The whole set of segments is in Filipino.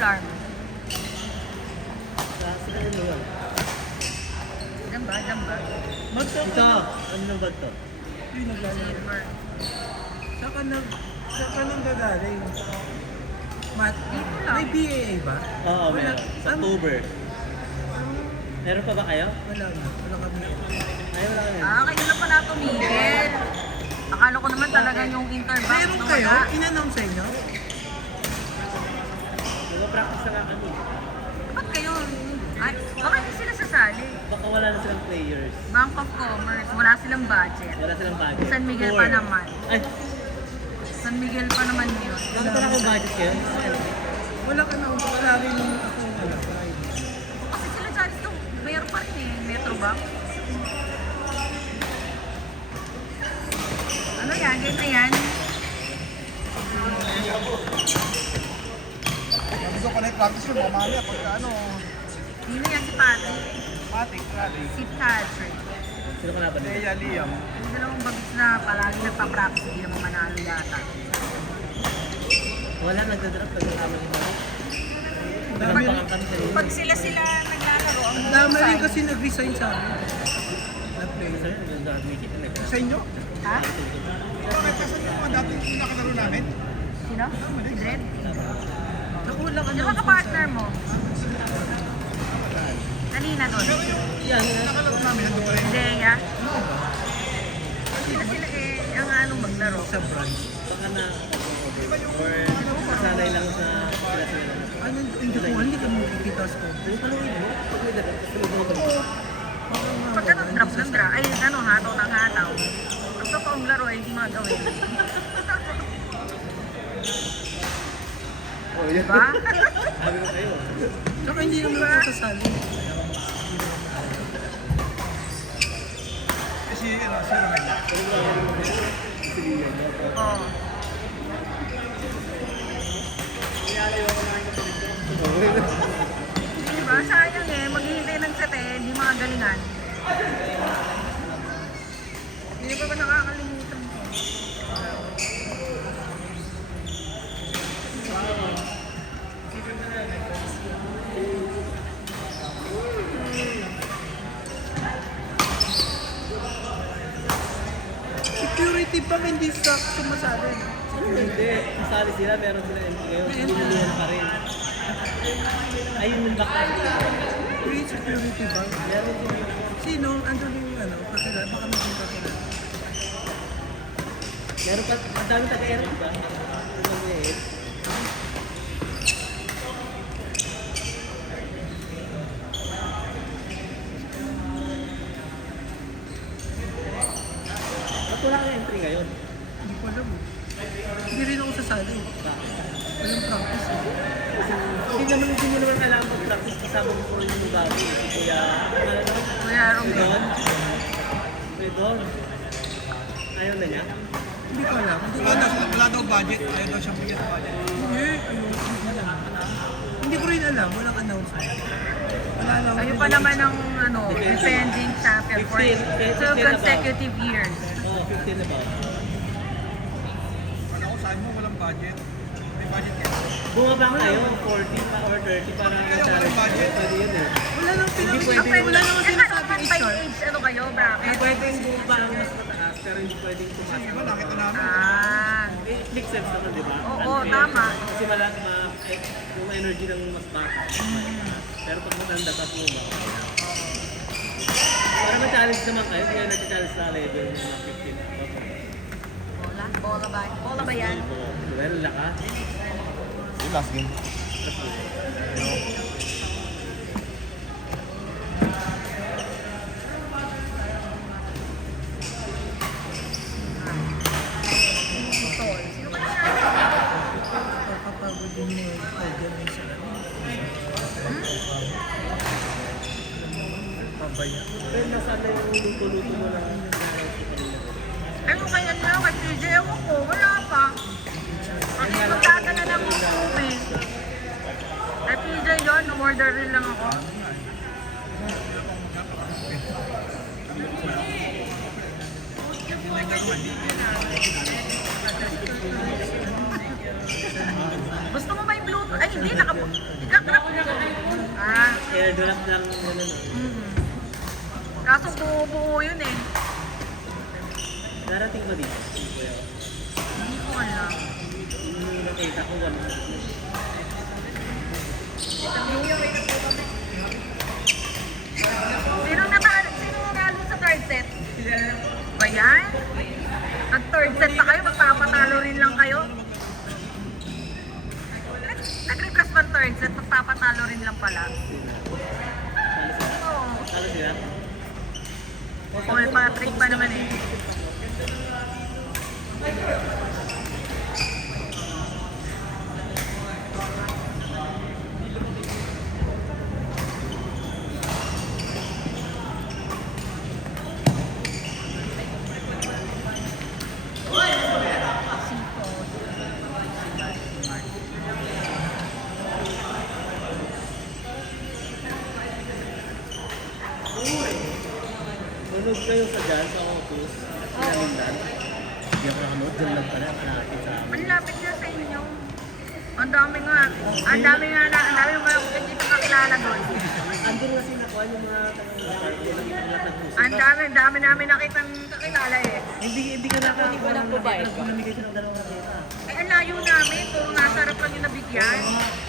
alarm. Sila mo yun. Diyan ba? Ito, ano ng bag to? Yung naglalaro. Silver. Saka nang gagaling. Mat, Dito lang. may BAA ba? Oo, meron. Sa October. Meron pa ba kayo? Wala na. Wala kami. Ay, wala ka na. Kayo na pala tumigil. Akala ko naman talaga yung interbank Meron na kayo? wala. In-announce sa inyo? Nag-practice na nga kami. Ba't kayo? Ay, bakit hindi sila sasali? Baka wala na silang players. Bank of Commerce, wala silang budget. Wala silang budget. San Miguel pa naman. Ay, San Miguel pa naman yun. bakit wala akong budget kayo? Wala ka na. Wala rin yung ako. Kasi sila dyan ito, mayor pa rin eh, Metro Bank. Ano yan? Game na yan? Sabi ko pa practice mo, mamaya pagka ano, Sino yan si Pati? matik, rally. Si Patrick. Sino ka na ba nila? Leia Liam. Yung dalawang bagis na palagi nagpa-practice, hindi naman manalo yata. Wala, nagdadraft. Nagkakama nila. Dami rin. Nagpakankan kanina. Pag sila naglalaro, ang Dami rin side. kasi nag-resign sa amin. Na-play. Sir, nagdadraft make it. Sa inyo? Ha? Bakit kasi yung mga dati pinakalaro namin? Sino? Si Dred? Ako wala ka Di na. ba ka-partner mo? Kanina doon. Yan, Pinakalaro namin, nandun pa rin. Dea. Sila eh, ang anong maglaro. Sa branch. baka na or kasanay lang sa sila. Ano, hindi ko hindi ka makikita sa ko. Ano paluin mo? Pag may dagat, kasi mag-over. Pagka nag-drop ng drop, ay ano, hataw ng hataw. Ang totoong laro ay hindi magawin. Oh, yan. Diba? Sabi ko kayo. Saka hindi naman ako sasali. Kasi, si Romel. Oo. Diba? Sayang eh, maghihintay ng sete, hindi makagalingan. Hindi pa ba nakakalimutan ko? Security pang hindi sa sumasali. Hindi. Kasali sila, meron sila MP ngayon. Sinunuhan pa rin. Ayun yung back. Free security ba? Meron din. Sino? Andun yung ano, kakilala, baka maging kakilala. Meron pa, ang dami taga-air, di ba? Ano ba eh? Ba't wala kang entry ngayon? Hindi ko alam. Hindi rin ako sasali. Bakit? Walang practice. Hindi mo naman kailangan mag-practice kasama mo po yung bago. Kaya, ano naman? Kuya Si Romel. Don? Si Don? Ayaw na niya? Hindi ko alam. Wala daw budget, ayaw daw siyang bigyan ng budget. Hindi, ayun. Hindi ko rin alam. Walang announcement. Wala lang. Kayo pa naman ang ano, defending champion for 15 2 consecutive years. Oo, 15 na ba? Wala ko saan mo, walang budget. May budget kayo. Bumaba kayo, 40 pa or 30 para Kaya walang budget. Pwede yun eh. Wala lang Hindi pinakita. pwede. Wala naman Eh, sinasabi ano by HR. age, ano kayo, bracket? Pwede yung bumaba ang mas mataas, pero hindi pwedeng tumaas. Diba, nakita namin. Ah, It makes sense naman, di ba? Oo, Unfair. tama. Kasi yung energy ng mas bata. Pero pag matanda, tapos mo ba? Para ma-challenge naman kayo, kaya nag-challenge sa level ng mga 15. bola? Bola ba? Bola ba yan? Well, lakas. Yung last game. Tol. Sino ba yan? Kakapagod din yung organize sa pabaya. Pero nasaan na yung luto-luto mo lang. Ano kaya na? Kay PJ, ewan ko. Wala pa. Kasi magdadala ng umi. Kay PJ yun, umorder rin lang ako. Gusto mo ba yung Bluetooth? Ay, hindi. third lap lang gano'n. Kaso buo-buo yun eh. Darating ba dito? Hindi ko alam. Yung nakita ko, ano. Sino nanalo sa third set? Ba yan? At third set pa kayo, magpapatalo rin lang kayo? Nag-request ba third set, magpapatalo rin lang pala? Oo. Talo sila? Paul Patrick pa naman eh. Tulog kayo sa dyan, sa office. Pinalindan. Hindi ako nakanood. Dyan lang pala. Malapit sa amin. Malapit na sa inyo. Ang dami nga mga hindi pa kakilala doon. Andun nga sinakuha yung mga taga-start. Ang dami namin nakitang kakilala eh. Hindi ka nakakuha ng babae. Nagpinamigay siya ng dalawang raketa. Eh, ang layo namin, puro nasa harap lang yung nabigyan.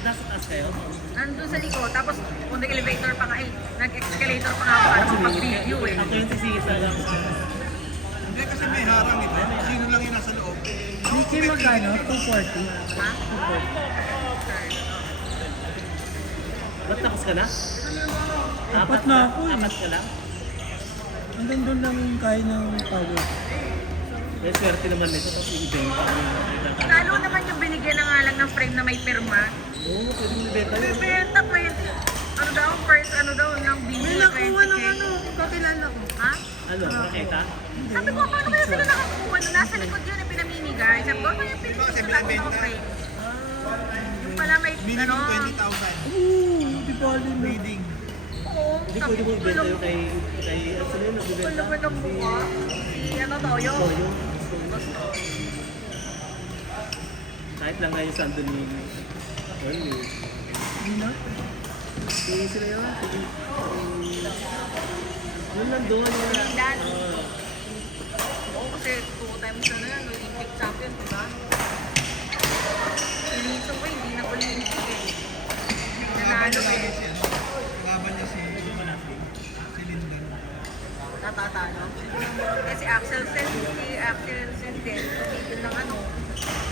Nasa taas kayo? Nandun sa likod, tapos kung nag-elevator pa nga eh, nag-escalator pa nga ako para mag-video eh. Ako yung sisigit na lang. Hindi kasi may harang ito. Sino lang yung nasa loob? Mickey magkano? 240. Ha? Ba't tapos ka na? Apat na ako eh. Apat ka lang? Hanggang doon lang yung kaya ng power. May swerte naman nito. Tapos i-ibenta ko yung nakita. Lalo naman yung binigyan na nga lang ng frame na may pirma. Oo, pwede mo ibenta yun. Bibenta pa yun. Ano daw, first ano daw, ng May video nakuha ng 20K. ano, kakilala ko. Ha? Ano, raketa? Sabi ko, paano kaya sila nakakuha? Nasa likod yun yung pinamimigay. Sabi ko, kaya pinamimigay sa lahat ng frame. Yung pala may, Minimum ano, 20,000. Oo, di ba alin na. Bidding. oo, Hindi sabi pwede mo ko, ibenta kulang- yun kay ano yun, nagbibenta? kulang ng mukha. Si ano daw yun. Oo, yun. Kahit lang nga yung sando ni Oy, Hindi na. sila yun. Yun nandun. Dan. Oo, kasi 2 times na yan, Olympic champion, di ba? Sinito ko, hindi na Olympic eh. Nanalo eh. Laban niya si Lindan. Natatalo. Kasi Axel Sen din. Tumigil ng ano.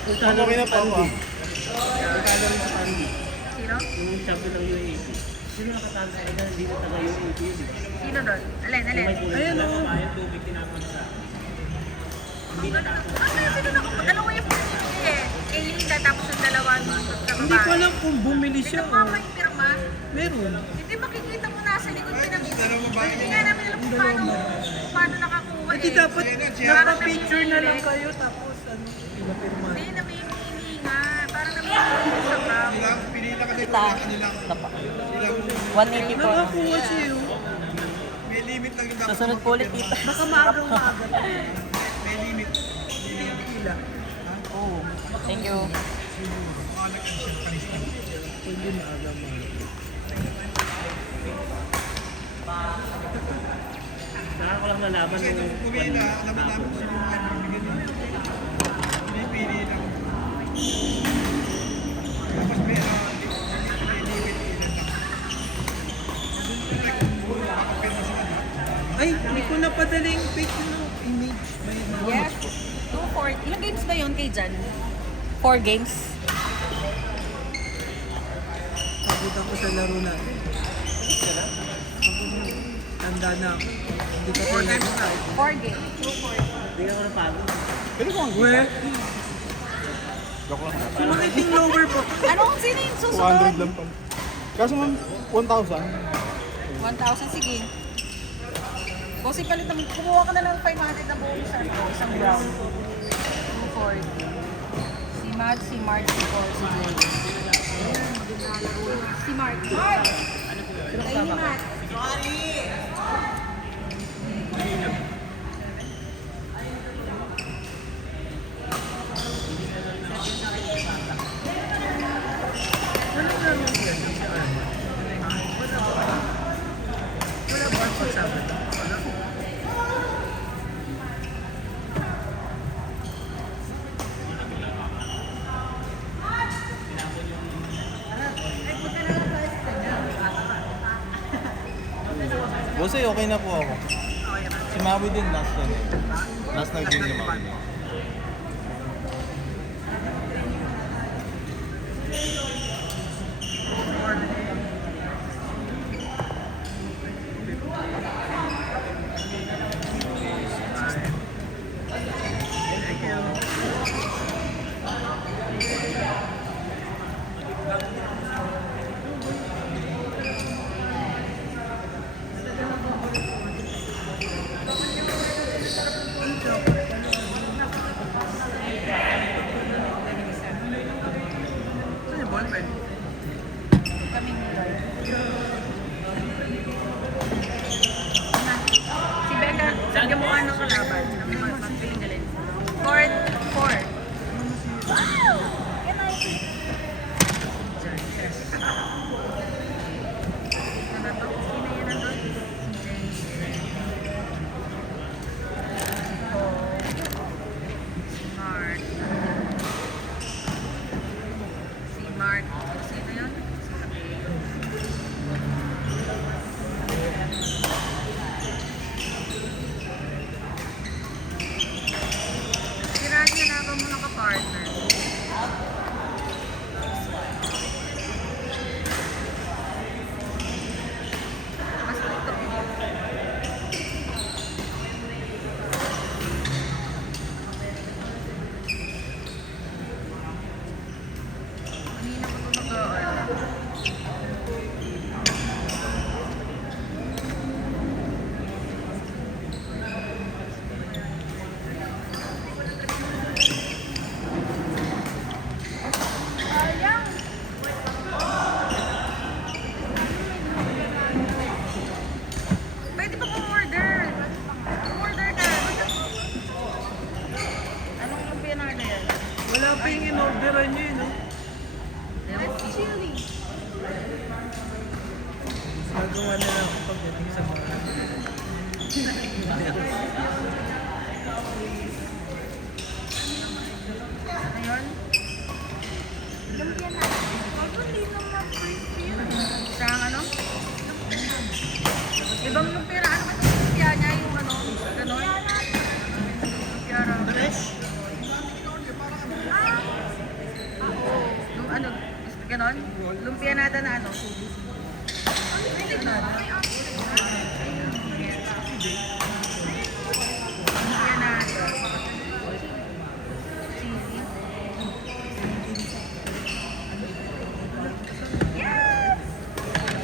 Punta rin sa Pandi. Punta rin sa Pandi. Sino? Yung champion ng UAP. Sino nakatalo sa ina, hindi na taga UAP yun eh. Sino doon? Alin. Ayan o. Sino na? Dalawa yung pinili eh. Kay Linda, tapos yung dalawa doon sa Hindi ko babae. alam kung bumili siya Sino pa o. may pirma? Meron. Hindi makikita mo nasa likod pinamimigay. Dalawa ba? Hindi nga namin alam kung paano nakakuha Hindi eh. dapat Parang naka-picture na lang kayo tapos ano, pinapirma. Hindi, namimili nga. Parang namimili sa bag. Pinila kasi kung nilang 180 po. Nakakuha siya yun. may limit lang yung dapat. Susunod po ulit dito. Baka maagang-maaga. May limit. Pila. Oo. Thank you. Mga nag-action kanista. Pwede maaga-maaga. Nakaka lang malaman Kasi yung nung pumila, naman namin kung sino ang bibigyan nila. Pinipili lang. Tapos may limit ilan lang. Pakapirma sila na. Ay, hindi ko napadala yung pic no, image. May Yes. 240. Ilang games ba yun kay Jan? 4 games? Sabot ako sa laro natin. Tanda na ako. Hindi ka tayo nag-start. 4 games. 240. Hindi ka ako napagod. Pwede ko ang We, Joke lang. sumakit yung lower po. Ano? Sino yung susunod? 200 lang pa. Kaso ma'am, 1,000. 1,000. Sige. Bossy palit naman. Kumuha ka na lang 500 na buong isang brown. 240. Si Matt, si Mark, si Paul, si Jay. Si Mark. Mark! Kay ni Matt. Ano na lang yan? Bossy, okay na po ako. Okay na. Si Maui din last na eh. Last na game ni Maui. Thank you. Saan yung ballpen? Kami nila. Si Becca, saan yung mukha ng kalaban? Ang magpiling galing. Court 4. Wow! Can I see? Ano to? Sino yun nandun? Si James. Si Mark. Si Mark. Sino yun? Si Mateo. Si Raji na ba mo naka-partner? Mas ito. Kanina ko ito nag-ano. Sayang! Pwede pa order. Order ka. Anong yung pinarda yan? Wala pa yung in-orderan nyo yun, no? It's chili. Gagawa na lang ako pagdating sa mga. Ano yun? Lumpia natin. Ako hindi naman prepare. Siyang ano? Ibang lumpia na ano ba itong lumpia niya? Yung ano? Ganon? Lumpia ra. Fresh? Yung ano? Ganon? Lumpia nata na ano? Lumpia nata. Cheesy. Yes!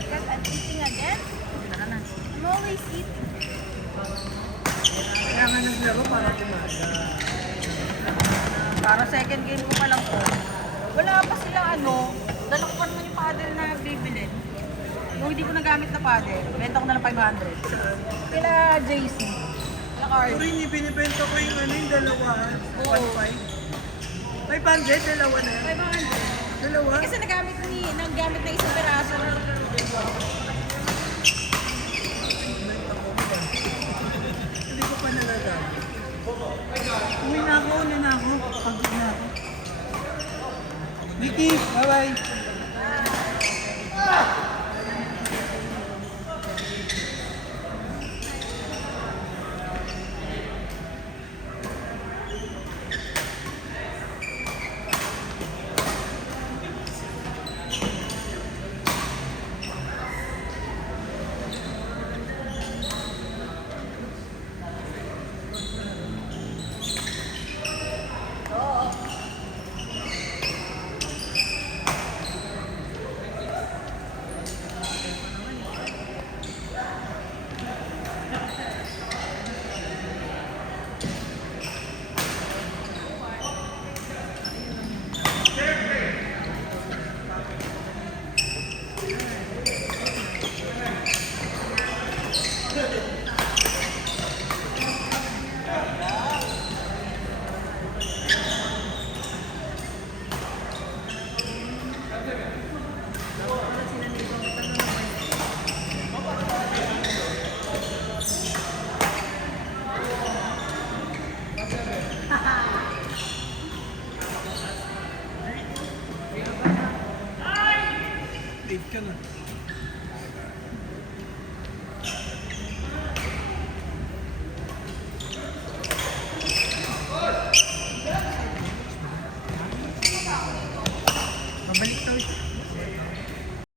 Because I'm eating again. Tara na. I'm always eating. Kailangan naglaro para tumaga. Para second game ko pa lang po. Wala pa sila ano. Dala ko pa naman yung paddle na bibilin. Kung hindi ko nagamit na paddle, benta ko na lang 500. Kila JC. Kila Carl. Rin, binibenta ko yung ano, yung dalawa. Oo. 1.5. 500, dalawa na yan. 500. Dalawa? Kasi nagamit na isang peraso. Hindi ko pa nalagamit. Uwi na ako, uli na ako. Pagod na ako. Vicky, bye-bye. Date ka na.